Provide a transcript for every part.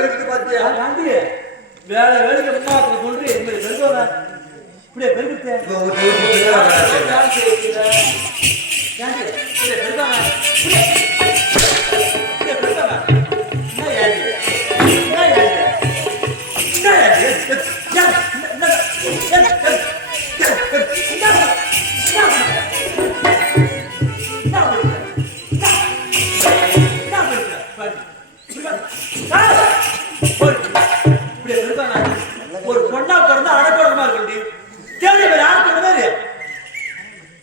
பெருக்கு பாத்தியா காந்தி வேலை வேலைக்கு அம்மா சொல்றேன் இந்த பெருகோல இப்படியே பெருகுத்தே காந்தி இப்படியே பெருகோல இப்படியே பெருகோல என்ன யாரு என்ன யாரு என்ன ஒரு பொண்ணா பிறந்தா அடக்கமா இருக்கு கேள்வி பேர் யாரு சொன்ன பேரு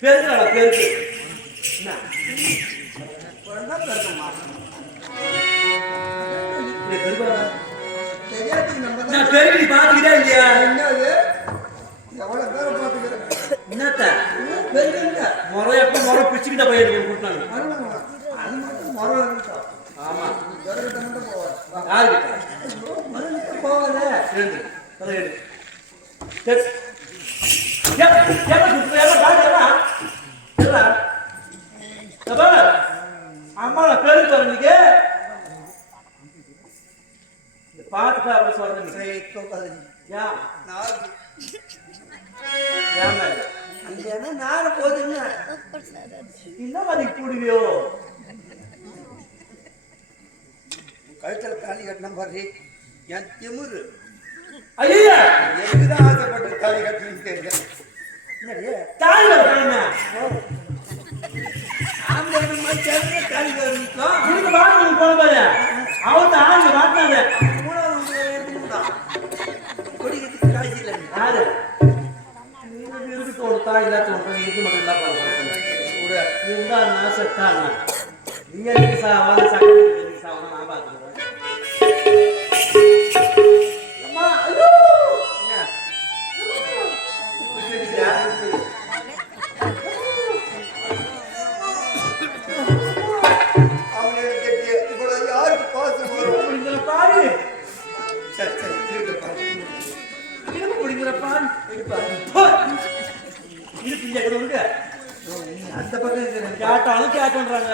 பேருக்குறா பேருக்கு நான் பெருக்கி பாத்துக்கிட்டே இல்லையா எவ்வளவு பேரை பாத்துக்கிறேன் என்னத்த முறை எப்ப முறை பிச்சுக்கிட்ட பையன் கொடுத்தாங்க அது மட்டும் மரம் ஆமா மட்டும் போவார் யாருக்கிட்ட போவாத அம்மா பேருக்கு வரீங்க பாத்துக்கா அப்படி சொல்றேன் நாலு போதுங்க என்ன மாதிரி கூடுவியோ கழுத்துல தாலி கட்டின பாரு என் திமுரு ஐயா எதுதான் ஆசைப்பட்டு தாலி கட்டணும்னு தெரியல தாலி கட்டணும் தாலி கட்டணும் உனக்கு பாட்டு போனபாரு அவன் ஆளுங்க மாட்டினாரு குடிக்கிறதுக்கு காய்ச்சி இல்லை யாரு இருக்கு தோடுத்தா இல்லாத இது மட்டும் தான் பாருங்க இருந்தா நான் செத்தாங்க நீ எதுக்கு சாவாத சக்கரை சாவணும் நான் பார்த்துக்கிறேன் அம்மா ஐயோ அவனுக்கு இவ்வளவு யாருக்கு பாசம் வரும் இந்த பாரு சரி சரி திரும்ப பாரு திரும்ப பிடிக்கிற பாரு இருக்கு இருக்கு அந்த பக்கம் கேட்டாலும் கேட்கன்றாங்க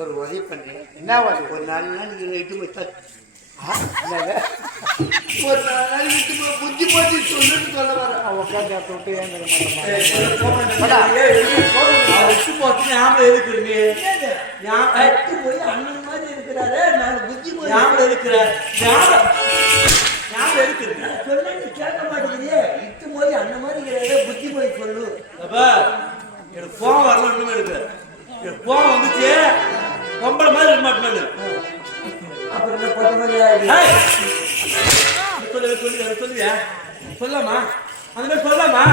ஒரு உதவி பண்றேன் என்ன ஒரு 4 நாள் இட்டு போய் ஒரு 4 நாள் இட்டு போய் புத்தி போச்சு சொல்லுன்னு சொல்ல வர உட்காந்து விட்டு போய் அண்ணன் மாதிரி இருக்கிறாரு நான் புத்தி போய் இருக்கிறேன் சொல்ல நீ கேட்க மாட்டேங்கிறியே இட்டு போய் அண்ணன் மாதிரி இருக்கிறாரு புத்தி போய் சொல்லு எனக்கு போன் வரல இன்னும் இருக்கு போன் வந்துச்சு பொம்பளை மாதிரி இருக்க மாட்டேன் அப்புறம் என்ன பத்த மாதிரி சொல்லுவியா சொல்லாமா அந்த மாதிரி சொல்லாமா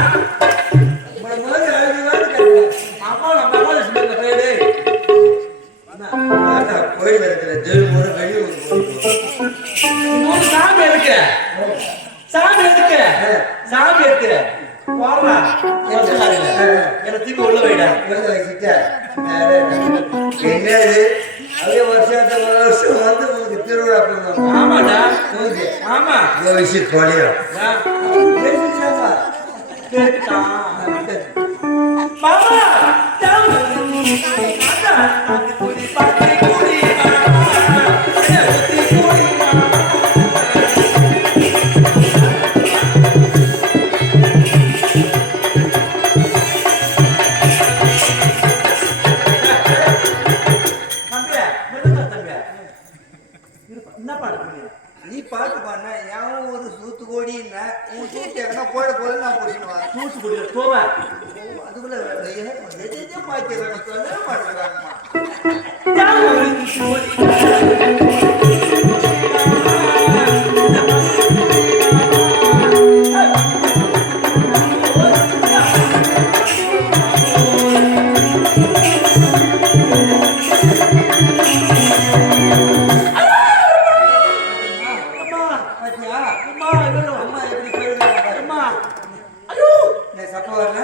உங்களை மாதிரி அழகுதான் கேட்கிறேன் அம்மா நம்ம அம்மா இந்த கைடு கோயில் இருக்கிற தெரு ஒரு வெளியூர் சாமி இருக்கு சாமி இருக்கு போறா என்ன தூக்கி உள்ள போயிடா என்னது அதே வருஷம் வந்து உங்களுக்கு திருவிழா பண்ணுவாங்க ஆமாடா ஆமா விஷயம் கொலையும் மாமா நீ பாட்டு பாடின எவன் ஒரு சூத்து கோடின்னா உன் சூத்து எங்கன்னா போட போது நான் பிடிச்சிடுவேன் தூத்து குடிக்கிற தோவா அதுக்குள்ள மாத்திடுறாங்க சொல்ல மாட்டேங்கிறாங்கம்மா சப்ப வரல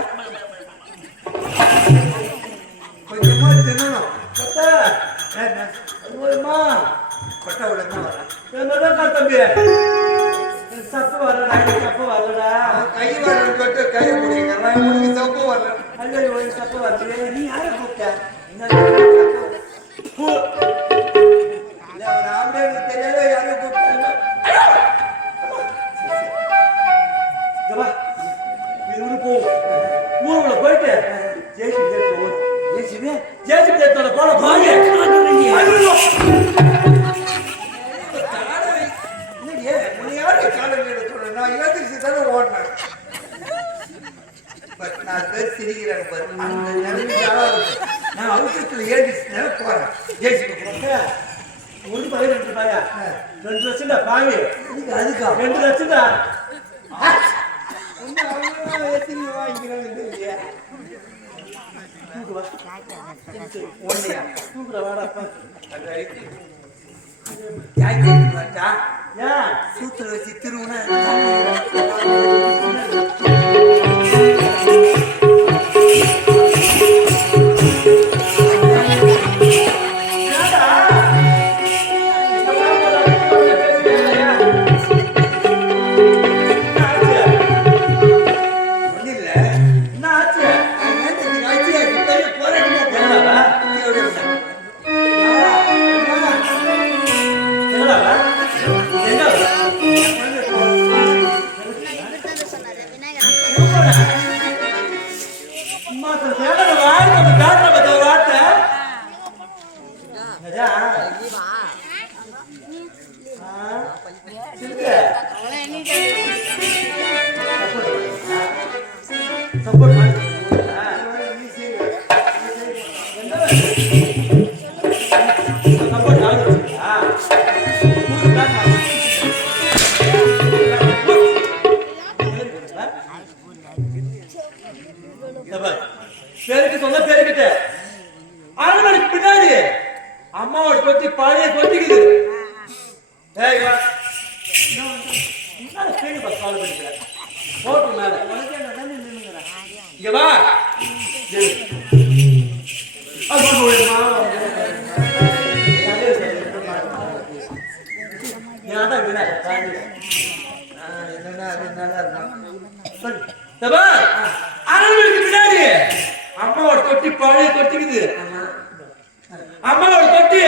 கொஞ்சமா தின்னணும் கொட்டை உடனே வரேன் என்னடா தம்பி சப்பு வரடா சப்பு வரடா கை வரன்னு சொல்லிட்டு கையை பிடிக்கிறேன் உனக்கு சப்பு வரல ஐயோ சப்பு வரல நீ யாரை கூப்பிட்ட ஊரு போவோம். ஊருக்குள்ள போயிட்டு ஜேசிபி தேத்தோட போன பாருங்க. உன்னை யாரு காலையில் சொல்றேன்? நான் ஏத்திரிச்சு தானே ஓடினேன். நான் பேர் சிரிக்கிறேன் பாரு. அந்த நிலைமைக்காக நான் அவசரத்தில் ஏற்றிச்சு போறேன். ஜேசிபி ஒரு பயிர் 2 ரூபாயா? 2 லட்சம்டா பாவி. அதுக்கா 2 லட்சம்டா. சூத்திர வச்சு திருவுன பேருக்கு சொன்ன பேருக்கிட்ட ஆளுநருக்கு பின்னாடி அம்மாவோட தொட்டி பழைய தொட்டிக்குது. போட்டு மேல இங்க வா. பின்னாடி அம்மாவோட தொட்டி பழைய தொட்டிக்குது. அம்மாவோட தொட்டி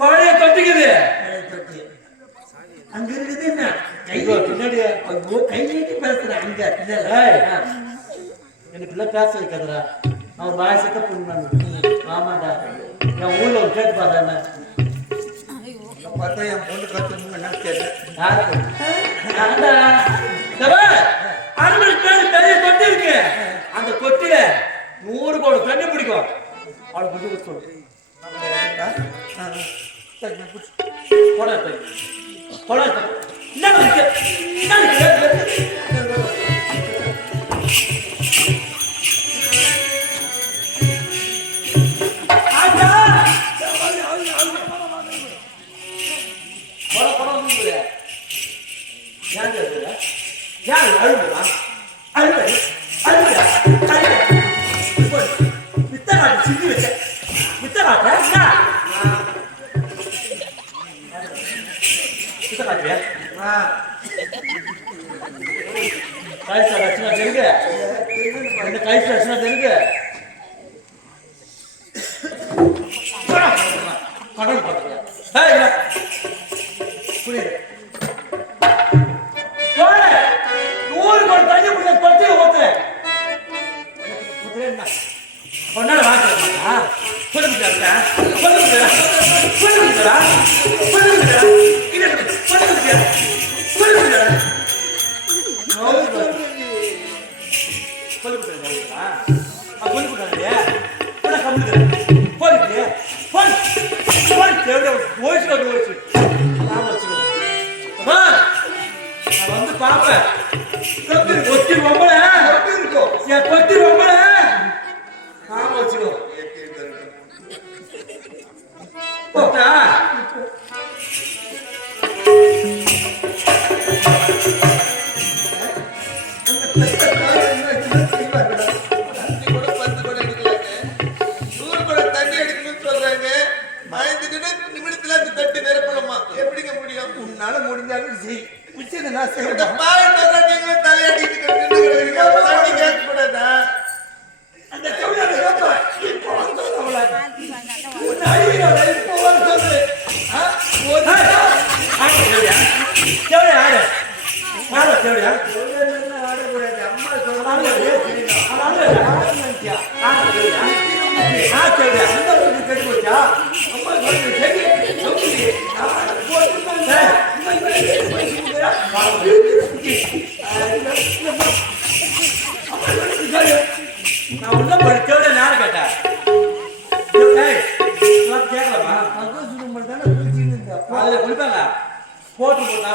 பழைய தொட்டிக்குது. அங்க இருக்குது என்ன பின்னாடி கை நீட்டி பேசுறேன். அங்க எனக்கு பேச வைக்காதரா. நான் ஒரு வாயசத்தை பொண்ணு. ஆமாடா என் ஊர்ல ஒரு கேட்டு பாரு. என்ன பார்த்தா என் பொண்ணு கத்துன்னு தெரியல. பெரிய தொட்டி இருக்கு. அந்த தொட்டில 100 கோடி தண்ணி பிடிக்கும். அவளை புடிச்சு கொடுத்து உன்னால முடிஞ்சாலும் செய். தலையாட்டிட்டு அதனால கட்டி போச்சா அம்மா நான் உள்ள படிச்சோட யாரு கேட்டேன் கேட்கலாமா தானே குளிச்சுன்னு இருந்தா அதுல குளிப்பாங்க போட்டு போட்டா